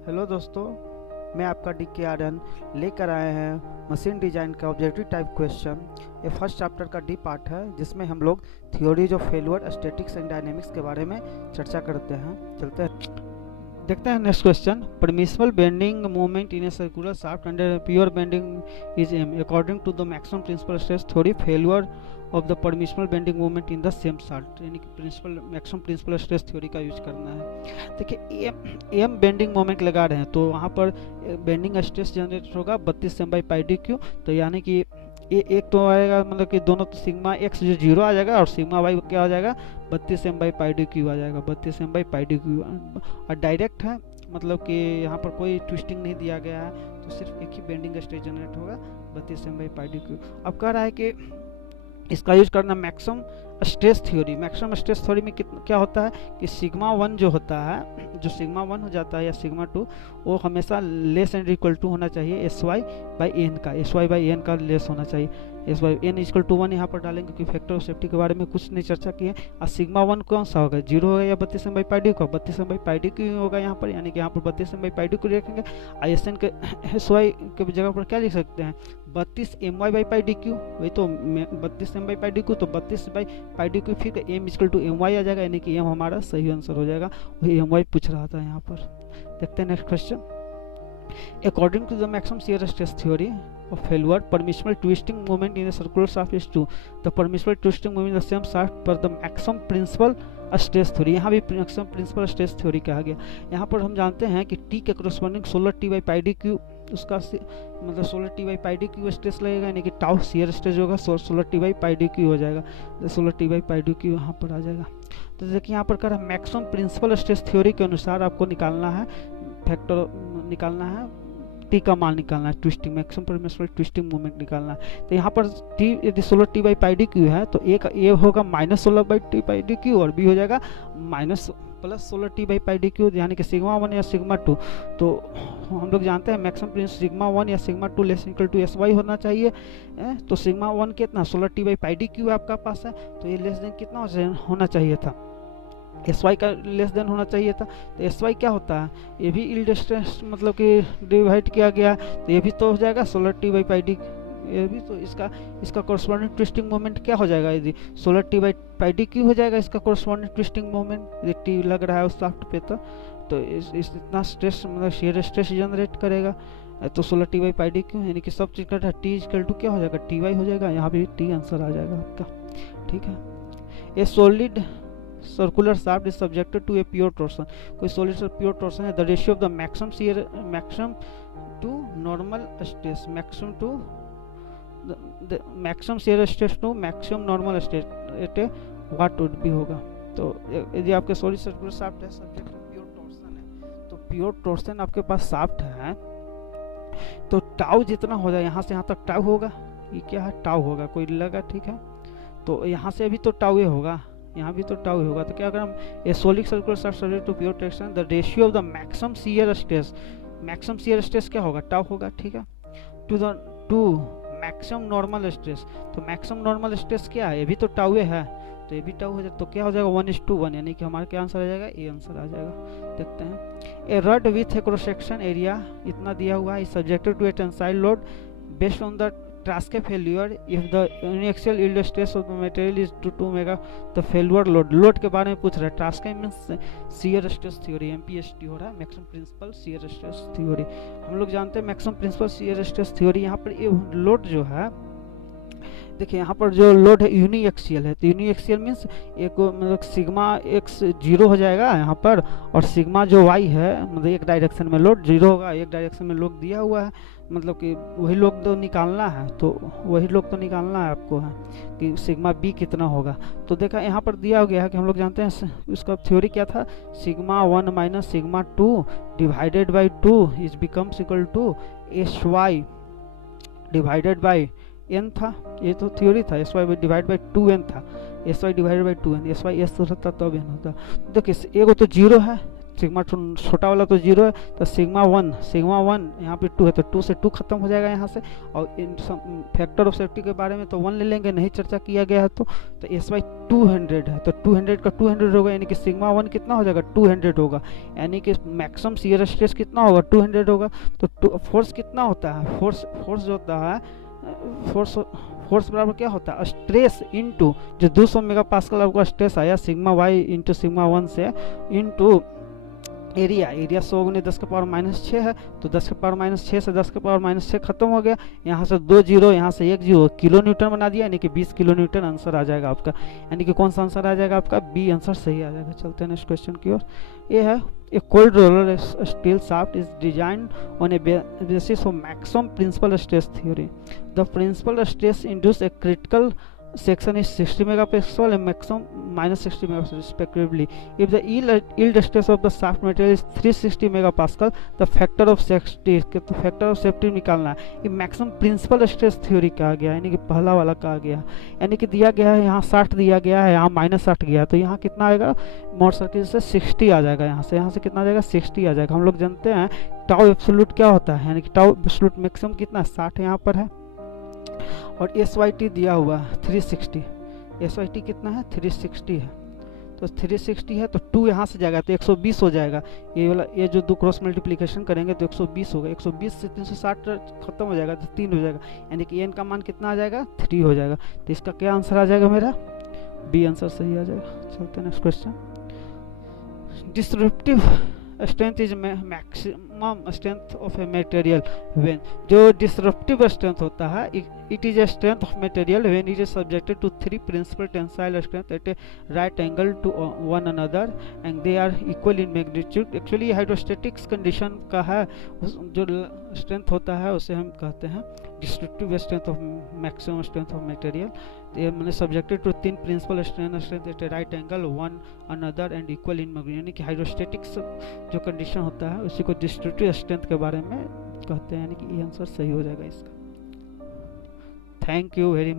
Hello दोस्तों, मैं आपका DK आर्यन लेकर आए हैं मशीन डिजाइन का ऑब्जेक्टिव टाइप क्वेश्चन। ये फर्स्ट चैप्टर का डी पार्ट है जिसमें हम लोग theories of failure, statics and dynamics के बारे में चर्चा करते हैं। चलते हैं, देखते हैं next question. Permissible bending moment in a circular shaft under pure bending is M according to the maximum principal stress theory failure of the permissible bending moment in the same shaft, यानी कि principal maximum principal stress theory का use करना है। देखिए M bending moment लगा रहे हैं तो वहाँ पर बेंडिंग स्ट्रेस जनरेट होगा 32 m by pi D Q. तो यानी कि एक तो आएगा, मतलब कि दोनों तो सिग्मा एक्स जो जीरो आ जाएगा और सिग्मा वाई क्या आ जाएगा 32 m by pi D Q आ जाएगा, 32 m by pi D Q. और डायरेक्ट है, मतलब कि यहाँ पर कोई ट्विस्टिंग नहीं दिया गया है, तो सिर्फ एक ही बेंडिंग स्ट्रेस जनरेट होगा 32 m by pi D Q. अब कह रहा है कि इसका यूज करना maximum stress theory. Maximum stress theory में क्या होता है कि सिग्मा वन जो होता है, जो सिग्मा वन हो जाता है या सिग्मा टू, वो हमेशा लेस एंड इक्वल टू होना चाहिए एस वाई बाई एन का, एस वाई बाई एन का लेस होना चाहिए। S Y N equal to one यहाँ पर डालेंगे क्योंकि फैक्टर ऑफ सेफ्टी के बारे में कुछ नहीं चर्चा की है। और सिग्मा वन कौन सा होगा, जीरो होगा या 32 m by पाई डी को, 32 m by pi D Q होगा यहाँ पर, यानी कि यहाँ पर 32 m by pi D Q रखेंगे। आई एस एन के एस वाई के जगह पर क्या लिख सकते हैं 32 my by pi D Q, वही तो 32 m by pi D Q, तो 32 by पाई डी क्यू फिर M equal to M Y आ जाएगा, यानी कि एम हमारा सही आंसर हो जाएगा। वही एम वाई पूछ रहा था यहाँ पर। देखते हैं next question. According to the maximum shear stress theory of failure, permissible twisting moment in a circular shaft is 2. The permissible twisting moment in the same shaft पर the maximum principal stress theory, यहाँ भी maximum principal stress theory कहा गया। यहाँ पर हम जानते हैं कि टी के corresponding 16t by pi D Q, उसका मतलब 16t by pi D Q stress लगेगा, यानी कि टाउ शियर स्ट्रेस होगा 16t by pi D Q हो जाएगा, 16t by pi D Q यहाँ पर आ जाएगा। तो देखिए यहाँ पर कह रहा है मैक्सिमम प्रिंसिपल स्ट्रेस थ्योरी के अनुसार आपको निकालना है, फैक्टर निकालना है, टी का मान निकालना है, twisting maximum permissible twisting moment निकालना है। तो यहाँ पर टी यदि 16t by pi D Q है तो एक ए होगा -16 by T pi D Q और बी हो जाएगा +16t by pi D Q, यानी कि सिग्मा वन या सिग्मा टू। तो हम लोग जानते हैं मैक्सिमम प्रिंस सिग्मा वन या sigma two less equal to S Y होना चाहिए। तो सिग्मा वन कितना 16t by pi D Q आपका पास है, तो ये लेस देन कितना होना चाहिए था, एस वाई का लेस देन होना चाहिए था। तो एस वाई क्या होता है, ये भी यील्ड स्ट्रेस मतलब कि डिवाइड किया गया, तो ये भी तो हो जाएगा 16t by पाई डी, ये भी तो इसका कोरस्पॉन्डिंग ट्विस्टिंग मोमेंट क्या हो जाएगा, यदि 16t by pi D Q हो जाएगा इसका कोरस्पॉन्डिंग ट्विस्टिंग मोमेंट, यदि टी लग रहा है उस शाफ्ट पे तो इस इतना स्ट्रेस मतलब शेयर स्ट्रेस जनरेट करेगा। तो 16t by pi D Q, यानी कि सब चीज़ का टी इक्वल टू क्या हो जाएगा टी वाई हो जाएगा, यहाँ भी टी आंसर आ जाएगा आपका। ठीक है, ये solid circular shaft is subjected to a pure torsion. कोई सॉलिड से प्योर टॉर्सन है, the ratio of the maximum to normal stress, maximum shear stress to maximum normal stress at a what would be होगा। तो यदि आपके solid circular shaft है, subject pure torsion है, तो प्योर टॉर्सन आपके पास शाफ्ट है, तो टाउ जितना हो जाए यहाँ से यहाँ तक टाउ होगा, ये क्या है टाउ होगा, कोई लगा ठीक है, तो यहाँ से भी तो टाउ ये होगा, यहाँ भी तो टाउ होगा। तो क्या अगर हम a solid circular shaft subject to pure torsion, the ratio of the maximum shear stress, maximum shear stress क्या होगा टाउ होगा, ठीक है, टू मैक्सिमम नॉर्मल स्ट्रेस। तो मैक्सिमम नॉर्मल स्ट्रेस क्या है, ये भी तो टाउ है, तो ये भी टाउ हो जाए, तो क्या हो जाएगा 1:1, यानी कि हमारा क्या आंसर आ जाएगा, ए आंसर आ जाएगा। देखते हैं, a rod with a cross section area इतना दिया हुआ है, subjected to a tensile load based on the Traske failure if the uniaxial yield stress of the material is 2 mega, the failure load के बारे में पूछ रहा है। Traske means shear stress theory, MPST हो रहा है, maximum principal shear stress theory। हम लोग जानते हैं maximum principal shear stress theory, यहाँ पर ये लोड जो है, देखिए यहाँ पर जो लोड है यूनिएक्सियल है, तो यूनिएक्सियल मीन्स एक मतलब सिग्मा एक्स जीरो हो जाएगा यहाँ पर, और सिग्मा जो वाई है मतलब एक डायरेक्शन में लोड जीरो होगा, एक डायरेक्शन में लोड दिया हुआ है, मतलब कि वही लोग तो निकालना है, तो वही लोग तो निकालना है आपको है कि सिग्मा बी कितना होगा। तो देखा यहाँ पर दिया गया है कि हम लोग जानते हैं उसका थ्योरी क्या था, sigma one minus sigma two divided by two is becomes equal to S Y divided by N था, ये तो थ्योरी था, S Y divide by 2n था, S Y divided by 2n, S Y S होता तब N होता। देखिए एगो तो जीरो है, सिग्मा टू छोटा वाला तो 0 है, तो सिग्मा वन यहाँ पे 2 है, तो 2 से 2 खत्म हो जाएगा यहाँ से। और फैक्टर ऑफ सेफ्टी के बारे में तो 1 ले लेंगे, नहीं चर्चा किया गया है। तो एस वाई 200 है, तो 200 का 200 होगा, यानी कि सिग्मा 1 कितना हो जाएगा 200 होगा, यानी कि मैक्सिमम शियर स्ट्रेस कितना होगा 200 होगा। तो फोर्स कितना होता है, फोर्स जो होता है, फोर्स बराबर क्या होता है स्ट्रेस इनटू जो 200 मेगा पास्कल आपका स्ट्रेस आया सिग्मा वाई इंटू सिग्मा 1 से इनटू एरिया 100 गुने 10 के पावर -6 है, तो 10 के पावर -6 से 10 के पावर -6 खत्म हो गया, यहाँ से 2 जीरो, यहाँ से 1 जीरो, किलो न्यूटन बना दिया, यानी कि 20 किलो न्यूटन आंसर आ जाएगा आपका। यानी कि कौन सा आंसर आ जाएगा आपका, बी आंसर सही आ जाएगा। चलते हैं नेक्स्ट क्वेश्चन की ओर। ये है a cold roller steel shaft is designed on a basis of maximum principal stress theory. The principal stress induce a critical section is 60 megapixel and maximum -60 megapixel respectively. If the yield stress of the shaft material is 360 megapascal, the factor of safety निकालना है। ये maximum principal stress theory कहा गया, यानी कि पहला वाला कहा गया, यानी कि दिया गया है यहाँ 60 दिया गया है, यहाँ -60 गया, तो यहाँ कितना आएगा मोटर सर्किट से 60 आ जाएगा, यहाँ से कितना आ जाएगा 60 आ जाएगा। हम लोग जानते हैं टाउ एब्सोल्यूट क्या होता है, यानी कि टाउ एब्सोल्यूट मैक्सिमम कितना 60 यहाँ पर है, और एस वाई टी दिया हुआ है 360, एस वाई टी कितना है 360 है, तो 360 है तो 2 यहाँ से जाएगा तो 120 हो जाएगा। ये वाला ये जो 2 क्रॉस मल्टीप्लिकेशन करेंगे तो 120 होगा, 120 से 360 खत्म हो जाएगा तो 3 हो जाएगा, यानी कि एन का मान कितना आ जाएगा 3 हो जाएगा। तो इसका क्या आंसर आ जाएगा मेरा, बी आंसर सही आ जाएगा। चलते हैं next question. Disruptive strength is maximum strength of a material when, जो डिसरप्टिव स्ट्रेंथ होता है it is a strength of material when it is subjected to 3 principal tensile strength at a right angle to one another and they are equal in magnitude. Actually hydrostatics condition का है, जो strength होता है उसे हम कहते हैं disruptive strength of maximum strength of material. ये मैंने subjected to 3 principal strength at a right angle one another and equal in magnitude, यानी कि हाइड्रोस्टैटिक्स जो कंडीशन होता है उसी को डिस्ट्रप्टिव स्ट्रेंथ के बारे में कहते हैं, यानी कि ये आंसर सही हो जाएगा इसका। Thank you very much.